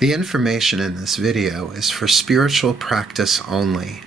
The information in this video is for spiritual practice only.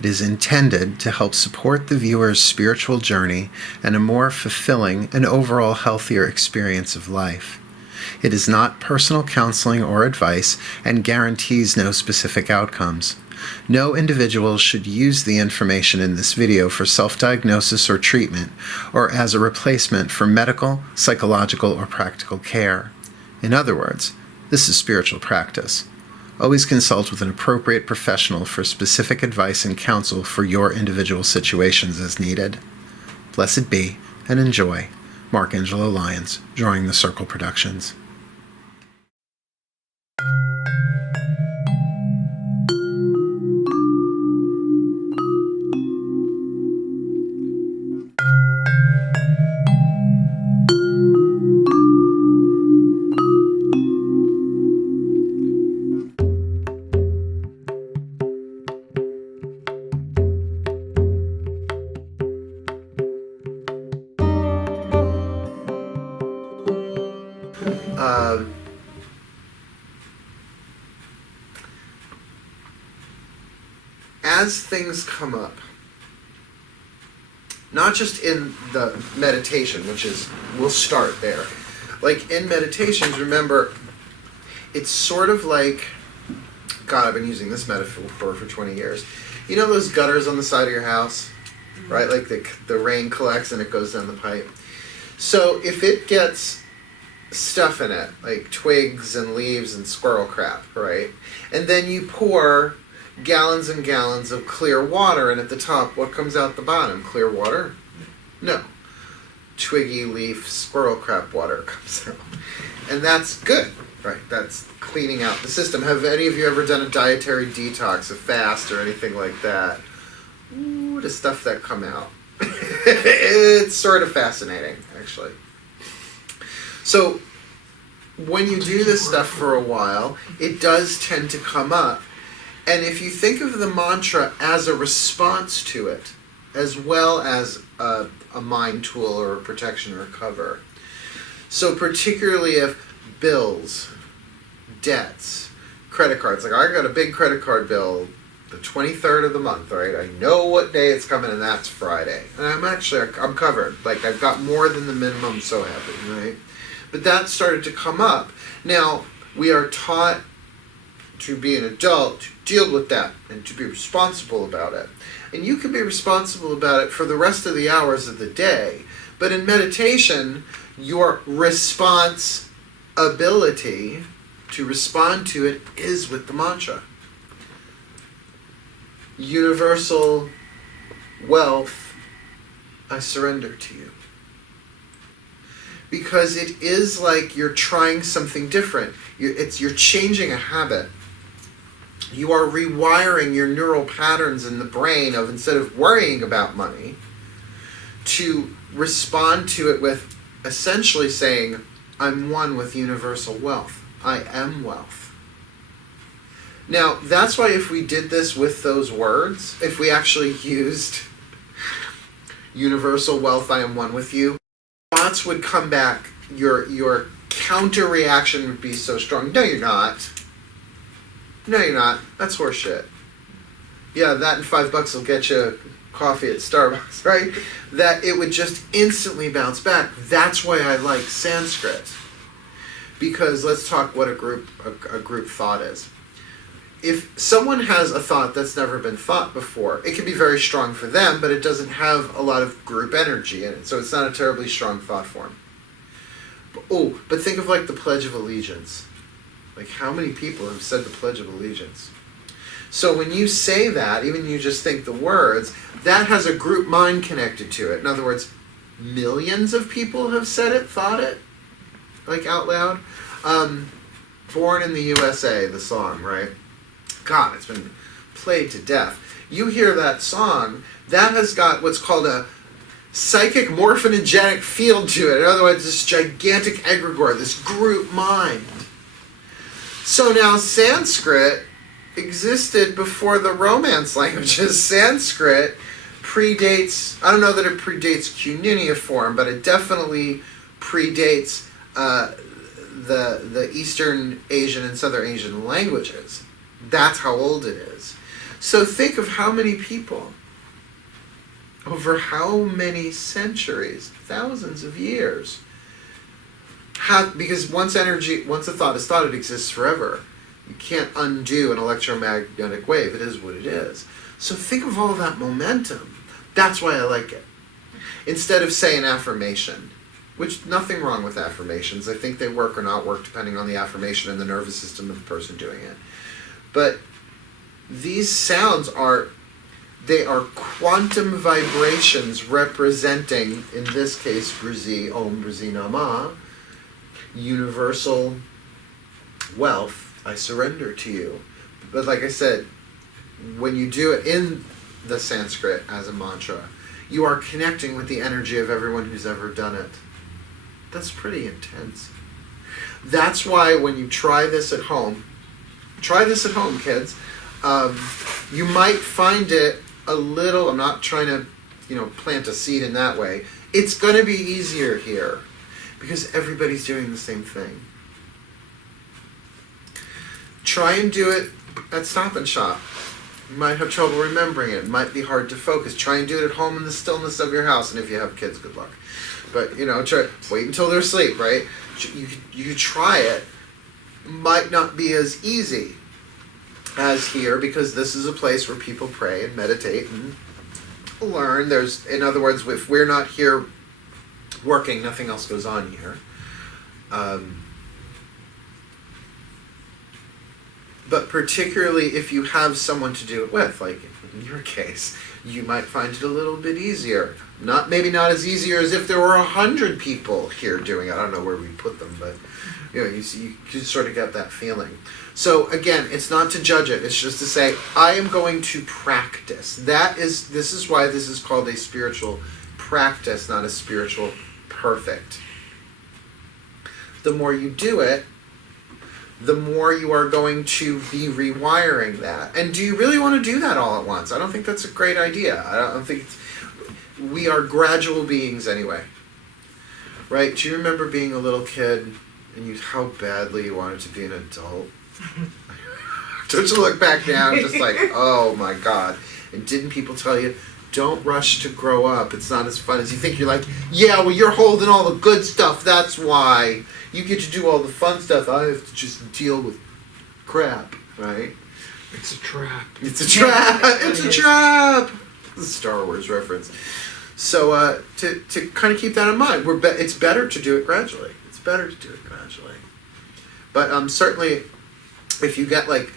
It is intended to help support the viewer's spiritual journey and a more fulfilling and overall healthier experience of life. It is not personal counseling or advice and guarantees no specific outcomes. No individual should use the information in this video for self-diagnosis or treatment, or as a replacement for medical, psychological, or practical care. In other words, this is spiritual practice. Always consult with an appropriate professional for specific advice and counsel for your individual situations as needed. Blessed be, and enjoy. Mark Angelo Lyons, Drawing the Circle Productions. As things come up, not just in the meditation, which is, we'll start there. Like in meditations, remember, it's sort of like, God, I've been using this metaphor for 20 years. You know those gutters on the side of your house, right? Like the rain collects and it goes down the pipe. So if it gets stuff in it, like twigs and leaves and squirrel crap, right? And then you pour gallons and gallons of clear water, and at the top, what comes out the bottom? Clear water? No. Twiggy, leaf, squirrel crap water comes out. And that's good, right? That's cleaning out the system. Have any of you ever done a dietary detox, a fast, or anything like that? Ooh, the stuff that come out. It's sort of fascinating, actually. So, when you do this stuff for a while, it does tend to come up. And if you think of the mantra as a response to it, as well as a mind tool or a protection or a cover, so particularly if bills, debts, credit cards, like I got a big credit card bill the 23rd of the month, right? I know what day it's coming, and that's Friday. And I'm covered. Like, I've got more than the minimum, I'm so happy, right? But that started to come up. Now, we are taught to be an adult, to deal with that, and to be responsible about it. And you can be responsible about it for the rest of the hours of the day. But in meditation, your responsibility to respond to it is with the mantra. Universal wealth, I surrender to you. Because it is like you're trying something different. You're changing a habit. You are rewiring your neural patterns in the brain of, instead of worrying about money, to respond to it with essentially saying, I'm one with universal wealth. I am wealth. Now, that's why if we did this with those words, if we actually used universal wealth, I am one with you, thoughts would come back. Your counter reaction would be so strong. No, you're not. No, you're not. That's horseshit. Yeah, that and $5 will get you coffee at Starbucks, right? That it would just instantly bounce back. That's why I like Sanskrit. Because let's talk what a group thought is. If someone has a thought that's never been thought before, it can be very strong for them, but it doesn't have a lot of group energy in it, so it's not a terribly strong thought form. But think of like the Pledge of Allegiance. Like, how many people have said the Pledge of Allegiance? So when you say that, even you just think the words, that has a group mind connected to it. In other words, millions of people have said it, thought it, like out loud. Born in the USA, the song, right? God, it's been played to death. You hear that song, that has got what's called a psychic morphogenetic field to it. In other words, this gigantic egregore, this group mind. So now Sanskrit existed before the Romance languages. Sanskrit predates, I don't know that it predates cuneiform, but it definitely predates the Eastern Asian and Southern Asian languages. That's how old it is. So think of how many people, over how many centuries, thousands of years, because once a thought is thought, it exists forever. You can't undo an electromagnetic wave. It is what it is. So think of all that momentum. That's why I like it. Instead of, say, an affirmation, which nothing wrong with affirmations. I think they work or not work depending on the affirmation and the nervous system of the person doing it. But these sounds are quantum vibrations representing, in this case, Brzee, Om Brzee Namaha, universal wealth. I surrender to you. But like I said, when you do it in the Sanskrit as a mantra, you are connecting with the energy of everyone who's ever done it. That's pretty intense. That's why when you try this at home, kids, you might find it a little, I'm not trying to, plant a seed in that way. It's going to be easier here because everybody's doing the same thing. Try and do it at Stop and Shop. You might have trouble remembering it. It might be hard to focus. Try and do it at home in the stillness of your house. And if you have kids, good luck. But, wait until they're asleep, right? You try it. Might not be as easy as here because this is a place where people pray and meditate and learn. In other words, if we're not here working, nothing else goes on here. But particularly if you have someone to do it with, like in your case, you might find it a little bit easier. Maybe not as easier as if there were 100 people here doing it. I don't know where we put them, but you sort of get that feeling. So again, it's not to judge it. It's just to say, I am going to practice. This is why this is called a spiritual practice, not a spiritual perfect. The more you do it, the more you are going to be rewiring that. And do you really want to do that all at once? I don't think that's a great idea. I don't think we are gradual beings anyway. Right? Do you remember being a little kid and how badly you wanted to be an adult? Don't you look back now just like, oh my God. And didn't people tell you, don't rush to grow up. It's not as fun as you think. You're like, yeah, well, you're holding all the good stuff. That's why. You get to do all the fun stuff. I have to just deal with crap, right? It's a trap. It's a trap. It's a trap. This is a Star Wars reference. So to kind of keep that in mind, it's better to do it gradually. It's better to do it gradually. But certainly, if you get like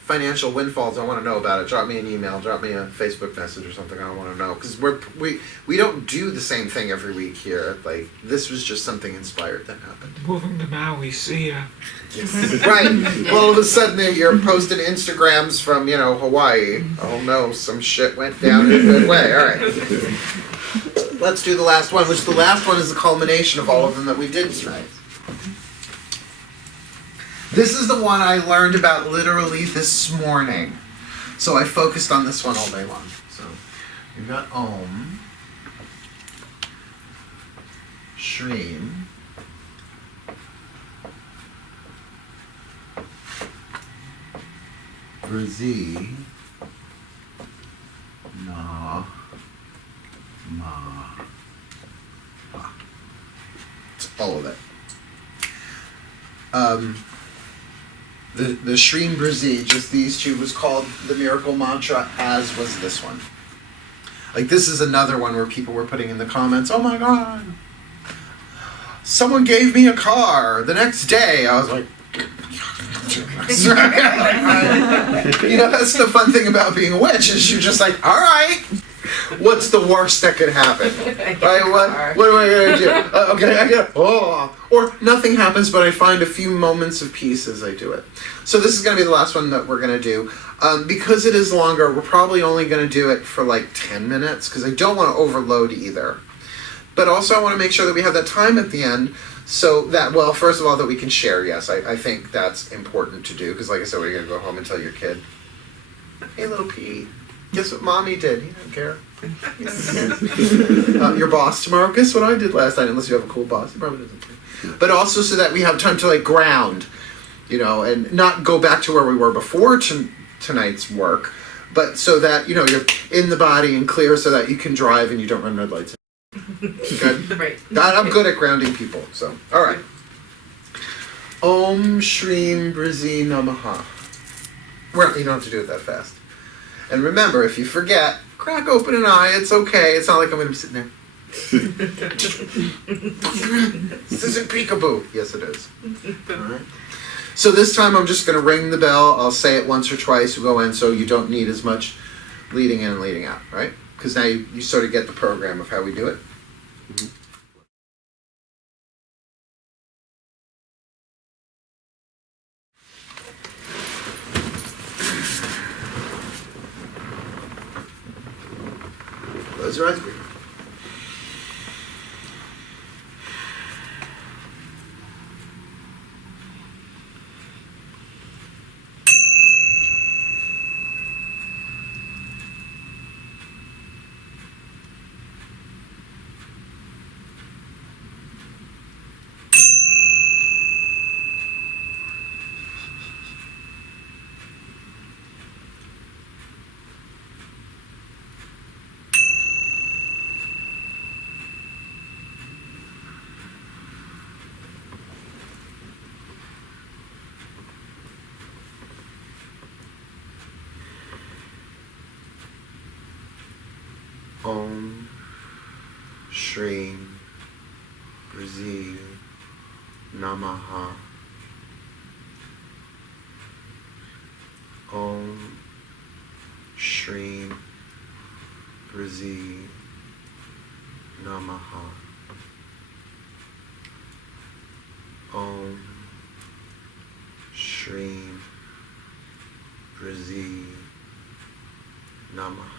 financial windfalls, I want to know about it. Drop me an email, drop me a Facebook message or something. I want to know because we don't do the same thing every week here. Like this was just something inspired that happened. Moving to Maui, see ya. Yes. Right. Well, all of a sudden you're posting Instagrams from Hawaii. Oh no, some shit went down in a good way. All right. Let's do the last one, which the last one is the culmination of all of them that we did tonight. This is the one I learned about literally this morning. So I focused on this one all day long. So you've got Om, Shreem, Brzee, Namaha. It's all of it. The Shreem Brzee, just these two, was called the Miracle Mantra, as was this one. Like, this is another one where people were putting in the comments, oh my God, someone gave me a car. The next day, I was like, that's the fun thing about being a witch, is you're just like, all right, what's the worst that could happen? Right, what am I going to do? Okay, I get, or nothing happens, but I find a few moments of peace as I do it. So this is going to be the last one that we're going to do. Because it is longer, we're probably only going to do it for like 10 minutes, because I don't want to overload either. But also I want to make sure that we have that time at the end, so that, well, first of all, that we can share, yes. I think that's important to do, because like I said, we're going to go home and tell your kid, hey, little Pete, guess what mommy did? He doesn't care. Your boss tomorrow, guess what I did last night? Unless you have a cool boss, he probably doesn't care. but also so that we have time to like ground, and not go back to where we were before tonight's work, but so that you're in the body and clear, so that you can drive and you don't run red lights. Good. Right. I'm good at grounding people. So all right. Om Shreem Brzee Namaha. Well, you don't have to do it that fast. And remember, if you forget, crack open an eye. It's okay. It's not like I'm going to be sitting there. This isn't peekaboo. Yes, it is. All right. So this time I'm just going to ring the bell. I'll say it once or twice. We'll go in, so you don't need as much leading in and leading out, right? Because now you sort of get the program of how we do it. Mm-hmm. Close your eyes, breathe. Om Shreem Brzee Namaha. Om Shreem Brzee Namaha. Om Shreem Brzee Namaha.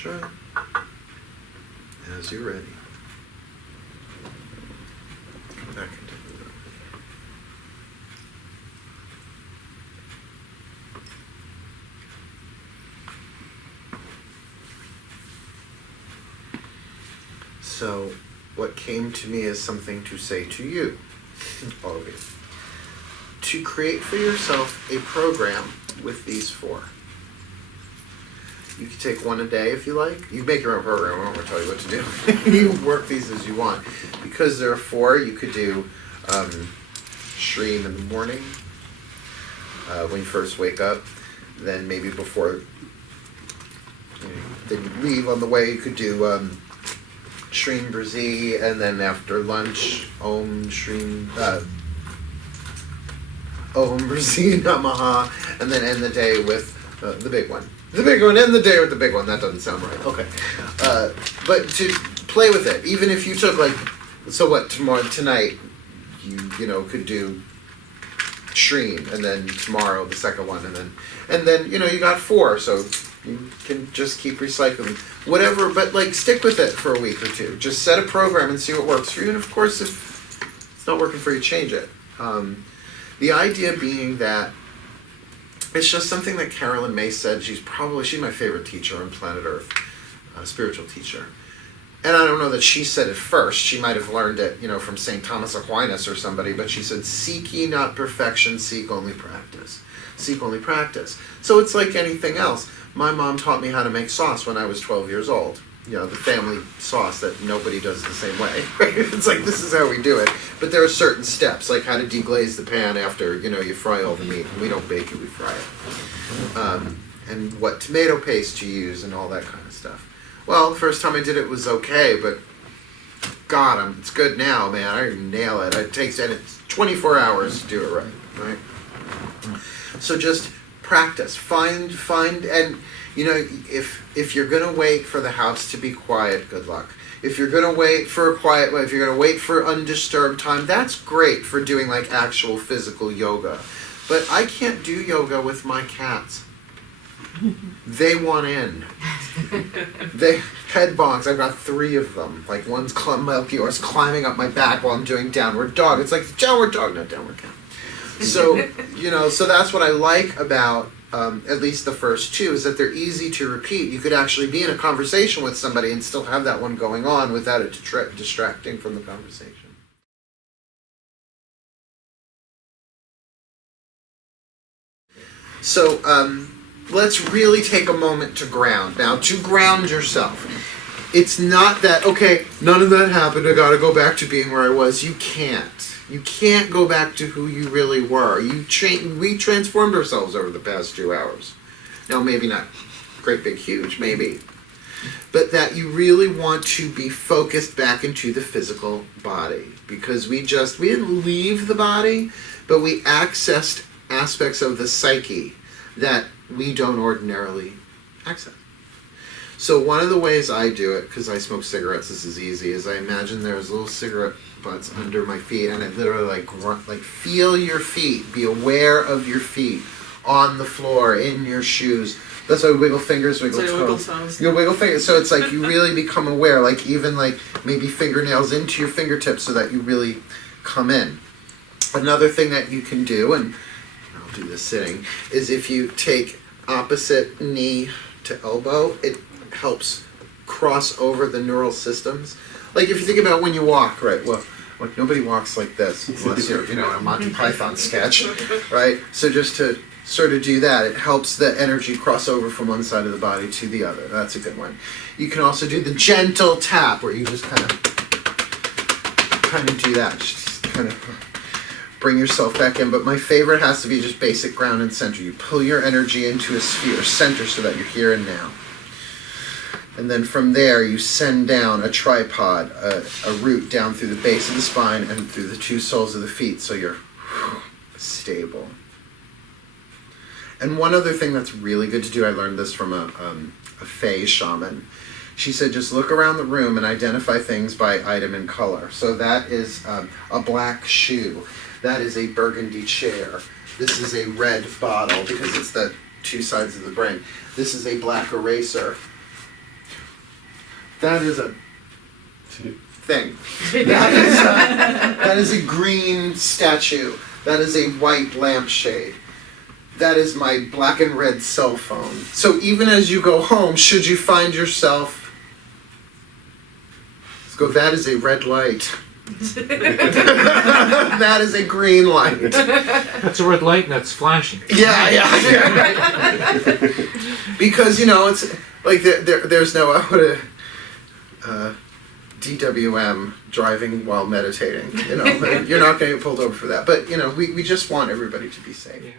sunshine as you're ready. Come back into the room. So, what came to me is something to say to you, all of you. To create for yourself a program with these 4. You can take one a day if you like. You make your own program. I won't tell you what to do. You work these as you want. Because there are 4, you could do Shreem in the morning when you first wake up. Then maybe before then you leave on the way, you could do Shreem Brzee, and then after lunch, Om Shreem Brzee Namaha, and then end the day with the big one. The big one, end the day with the big one. That doesn't sound right. Okay. But to play with it, even if you took so what, tonight, you could do Shreem, and then tomorrow the second one, and then you got 4, so you can just keep recycling. Whatever, but stick with it for a week or 2. Just set a program and see what works for you, and of course if it's not working for you, change it. The idea being that it's just something that Carolyn May said. She's my favorite teacher on planet Earth, a spiritual teacher. And I don't know that she said it first. She might have learned it, from St. Thomas Aquinas or somebody, but she said, "Seek ye not perfection, seek only practice." Seek only practice. So it's like anything else. My mom taught me how to make sauce when I was 12 years old. The family sauce that nobody does the same way. It's this is how we do it. But there are certain steps, like how to deglaze the pan after, you fry all the meat. We don't bake it, we fry it. And what tomato paste to use and all that kind of stuff. Well, the first time I did it was okay, but God, it's good now, man. I nail it. It takes 24 hours to do it right? So just practice. Find, and if you're gonna wait for the house to be quiet, good luck. If you're gonna wait for if you're gonna wait for undisturbed time, that's great for doing actual physical yoga. But I can't do yoga with my cats. They want in. They head bonks. I've got 3 of them. One's Melchior's climbing up my back while I'm doing downward dog. It's downward dog, not downward cat. So, so that's what I like about at least the first 2, is that they're easy to repeat. You could actually be in a conversation with somebody and still have that one going on without it distracting from the conversation. So, let's really take a moment to ground. Now, to ground yourself. It's not that, okay, none of that happened, I gotta go back to being where I was. You can't. You can't go back to who you really were. We transformed ourselves over the past 2 hours. Now, maybe not great, big, huge, maybe. But that you really want to be focused back into the physical body. Because we didn't leave the body, but we accessed aspects of the psyche that we don't ordinarily access. So one of the ways I do it, because I smoke cigarettes, this is easy, is I imagine there's little cigarette butts under my feet, and I literally feel your feet, be aware of your feet on the floor, in your shoes. That's why wiggle fingers, wiggle toes. You wiggle fingers, so it's you really become aware, even maybe fingernails into your fingertips so that you really come in. Another thing that you can do, and I'll do this sitting, is if you take opposite knee to elbow, it helps cross over the neural systems. If you think about when you walk, right? Well, nobody walks like this unless you're, a Monty Python sketch, right? So just to sort of do that, it helps the energy cross over from one side of the body to the other. That's a good one. You can also do the gentle tap, where you just kind of do that. Just kind of bring yourself back in. But my favorite has to be just basic ground and center. You pull your energy into a sphere, center, so that you're here and now. And then from there, you send down a tripod, a root down through the base of the spine and through the 2 soles of the feet, so you're stable. And one other thing that's really good to do, I learned this from a Fey shaman. She said, just look around the room and identify things by item and color. So that is a black shoe. That is a burgundy chair. This is a red bottle, because it's the 2 sides of the brain. This is a black eraser. That is a thing. That is a green statue. That is a white lampshade. That is my black and red cell phone. So even as you go home, should you find yourself, let's go, that is a red light. That is a green light. That's a red light and that's flashing. Yeah. Because, you know, it's like there's no DWM, driving while meditating. You know, you're not going to get pulled over for that. But, you know, we just want everybody to be safe. Yeah.